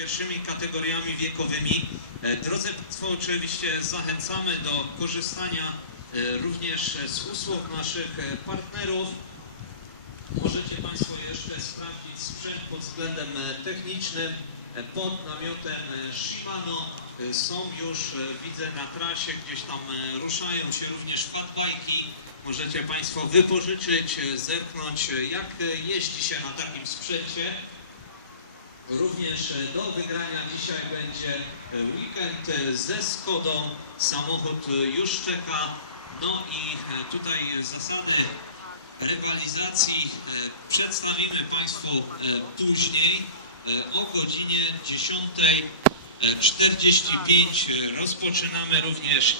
pierwszymi kategoriami wiekowymi. E, Drodzy Państwo, oczywiście zachęcamy do korzystania e, również z usług naszych e, partnerów. Możecie Państwo jeszcze sprawdzić sprzęt pod względem technicznym. Pod namiotem Shimano są już, widzę na trasie, gdzieś tam ruszają się również fatbajki. Możecie Państwo wypożyczyć, zerknąć, jak jeździ się na takim sprzęcie. Również e, do wygrania dzisiaj będzie e, weekend e, ze Skodą. Samochód już czeka. No i tutaj zasady rywalizacji przedstawimy Państwu później o godzinie 10.45 rozpoczynamy również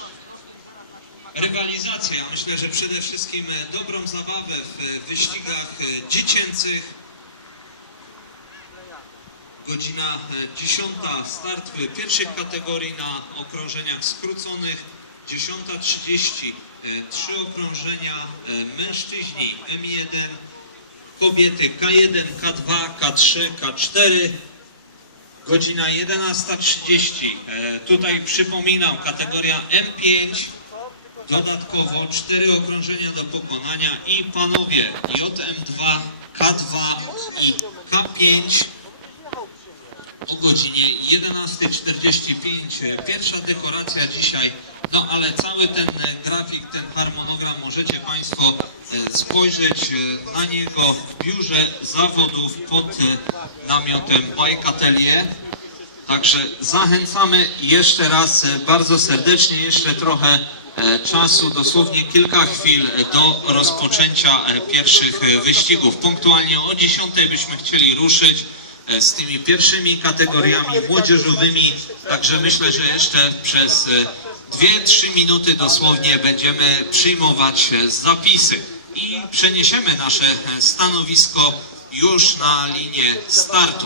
rywalizację. Myślę, że przede wszystkim dobrą zabawę w wyścigach dziecięcych. Godzina e, 10 start w pierwszych kategorii na okrążeniach skróconych. 10.30 e, trzy okrążenia e, mężczyźni M1, kobiety K1, K2, K3, K4. Godzina 11.30. E, Tutaj przypominam kategoria M5. Dodatkowo cztery okrążenia do pokonania i panowie JM2, K2 i K5 o godzinie 11.45. Pierwsza dekoracja dzisiaj, no ale cały ten e, grafik, ten harmonogram możecie Państwo e, spojrzeć e, na niego w biurze zawodów pod namiotem Bike Atelier. Także zachęcamy jeszcze raz bardzo serdecznie, jeszcze trochę czasu, dosłownie kilka chwil do rozpoczęcia pierwszych wyścigów. Punktualnie o 10 byśmy chcieli ruszyć z tymi pierwszymi kategoriami młodzieżowymi, także myślę, że jeszcze przez 2-3 minuty dosłownie będziemy przyjmować e, zapisy i przeniesiemy nasze e, stanowisko już na linię startu.